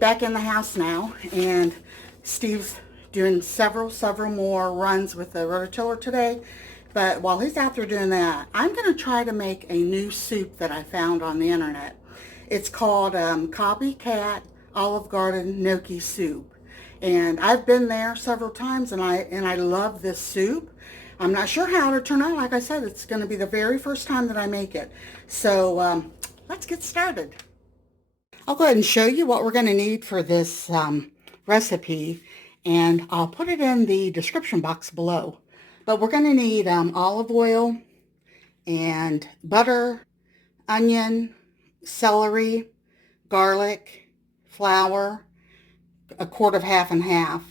back in the house now, and Steve's doing several more runs with the rototiller today. But while he's out there doing that, I'm going to try to make a new soup that I found on the internet. It's called Copycat Olive Garden Gnocchi Soup. And I've been there several times, and I love this soup. I'm not sure how it'll turn out. Like I said, it's going to be the very first time that I make it. So let's get started. I'll go ahead and show you what we're going to need for this recipe, and I'll put it in the description box below. But we're going to need olive oil and butter, onion, celery, garlic, flour, a quart of half and half.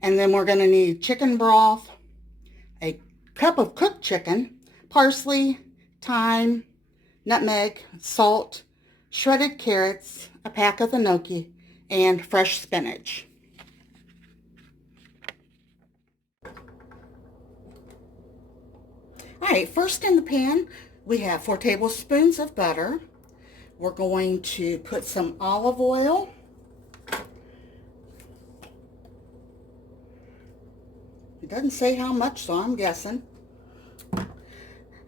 And then we're going to need chicken broth, a cup of cooked chicken, parsley, thyme, nutmeg, salt, shredded carrots, a pack of the gnocchi, and fresh spinach. Alright, first in the pan we have 4 tablespoons of butter. We're going to put some olive oil. It doesn't say how much, so I'm guessing.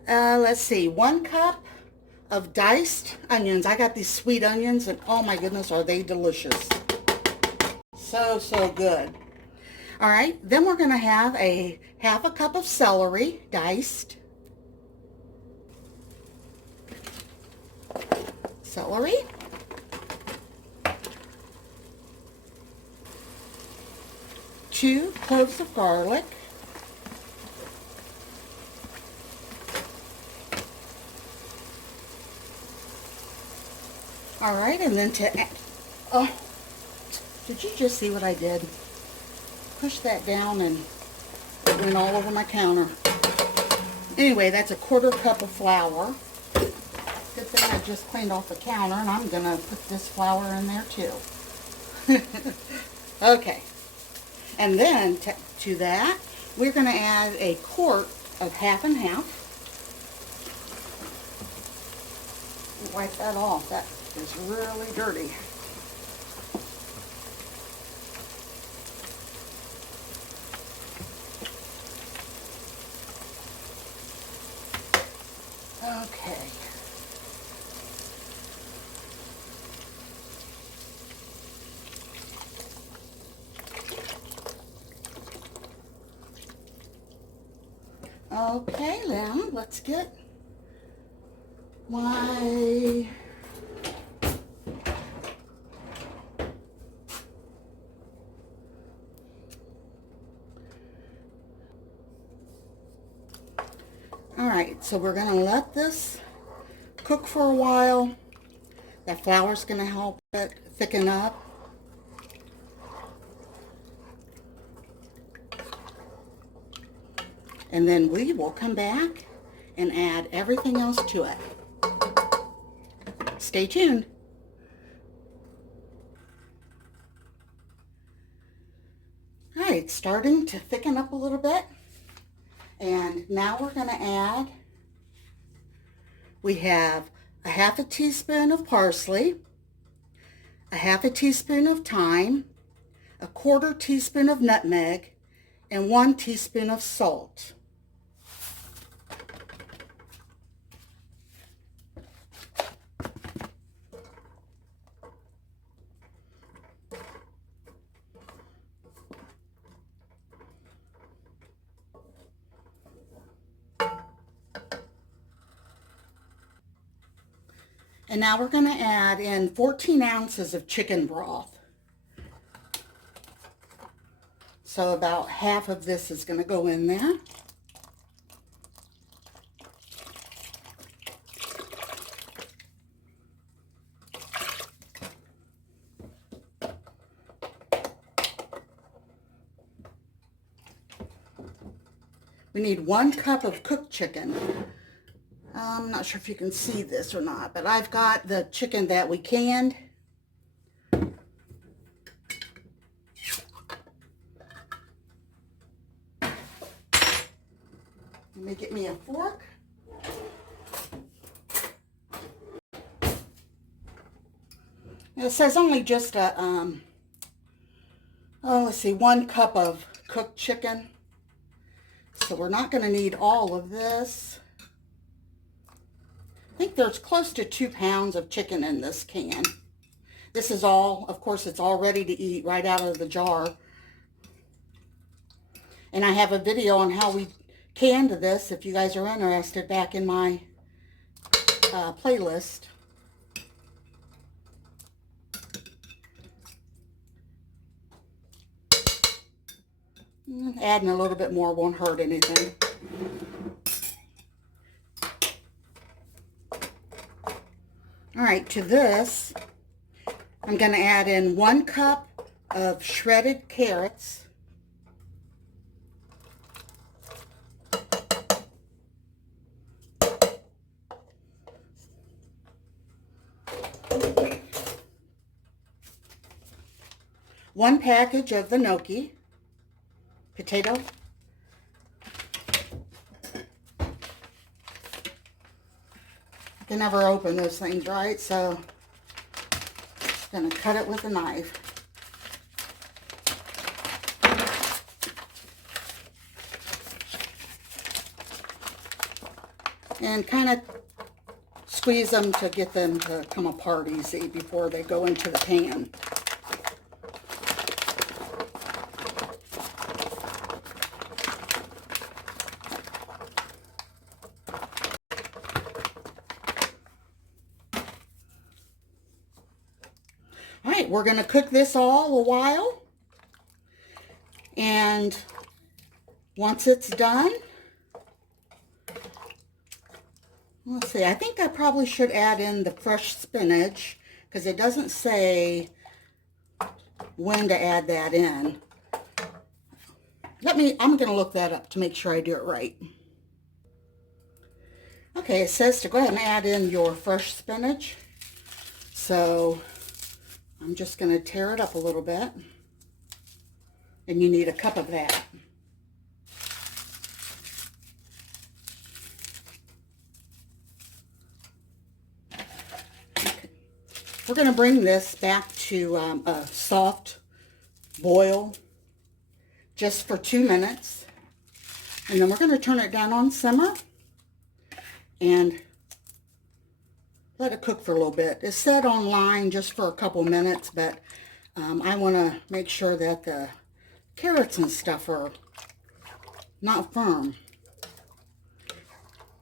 Let's see, 1 cup of diced onions. I got these sweet onions, and oh my goodness, are they delicious. So good. All right, then we're going to have half a cup of celery, diced. Celery. Two cloves of garlic. All right, and then to add, oh, did you just see what I did? Push that down and it went all over my counter. Anyway, that's a 1/4 cup of flour. Good thing I just cleaned off the counter, and I'm gonna put this flour in there too. Okay, and then to that, we're gonna add a quart of half and half. Wipe that off. That is really dirty. Okay. Okay, now let's get my Alright, so we're going to let this cook for a while. That flour's going to help it thicken up. And then we will come back and add everything else to it. Stay tuned. All right, it's starting to thicken up a little bit. And now we're going to add, we have a half a teaspoon of parsley, a half a teaspoon of thyme, a 1/4 teaspoon of nutmeg, and 1 teaspoon of salt. And now we're going to add in 14 ounces of chicken broth. So about half of this is going to go in there. We need 1 cup of cooked chicken. I'm not sure if you can see this or not, but I've got the chicken that we canned. Let me get me a fork. It says only just a, oh, let's see, 1 cup of cooked chicken. So we're not going to need all of this. I think there's close to 2 pounds of chicken in this can. This is all, of course, it's all ready to eat right out of the jar. And I have a video on how we canned this, if you guys are interested, back in my playlist. Adding a little bit more won't hurt anything. All right, to this, I'm going to add in 1 cup of shredded carrots. One package of the gnocchi potato. I can never open those things right, so I'm just going to cut it with a knife. And kind of squeeze them to get them to come apart easy before they go into the pan. All right, we're going to cook this all a while, and once it's done, let's see, I think I probably should add in the fresh spinach because it doesn't say when to add that in. I'm going to look that up to make sure I do it right. Okay, it says to go ahead and add in your fresh spinach. So I'm just going to tear it up a little bit. And you need a cup of that. Okay. We're going to bring this back to a soft boil just for 2 minutes. And then we're going to turn it down on simmer and let it cook for a little bit. It's set online just for a couple minutes, but I want to make sure that the carrots and stuff are not firm.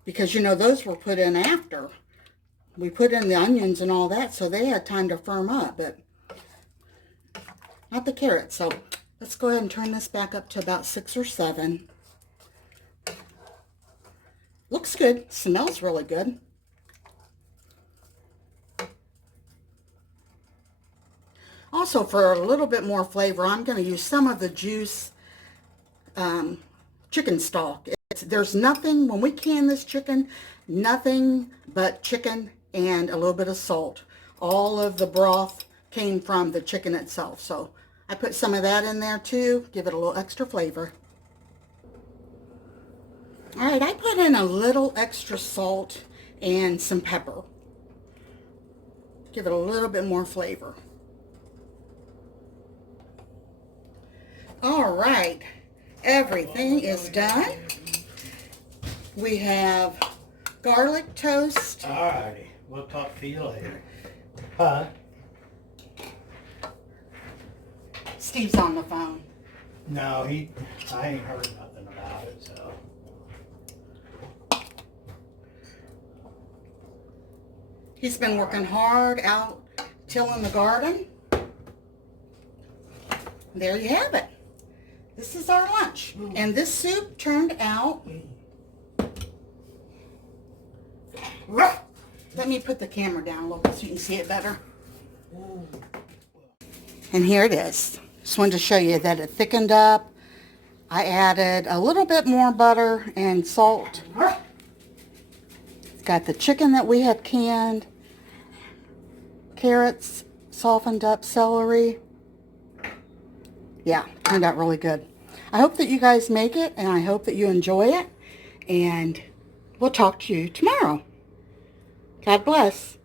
Because, you know, those were put in after. We put in the onions and all that, so they had time to firm up, but not the carrots. So let's go ahead and turn this back up to about 6 or 7. Looks good. Smells really good. Also, for a little bit more flavor, I'm going to use some of the juice chicken stock. There's nothing, when we can this chicken, nothing but chicken and a little bit of salt. All of the broth came from the chicken itself. So I put some of that in there too, give it a little extra flavor. All right, I put in a little extra salt and some pepper. Give it a little bit more flavor. All right, everything is done. We have garlic toast. All righty, we'll talk to you later. Huh? Steve's on the phone. No, I ain't heard nothing about it, so. He's been working hard out tilling the garden. There you have it. This is our lunch. And this soup turned out... Let me put the camera down a little bit so you can see it better. And here it is. Just wanted to show you that it thickened up. I added a little bit more butter and salt. It's got the chicken that we had canned, carrots, softened up celery. Yeah, turned out really good. I hope that you guys make it, and I hope that you enjoy it. And we'll talk to you tomorrow. God bless.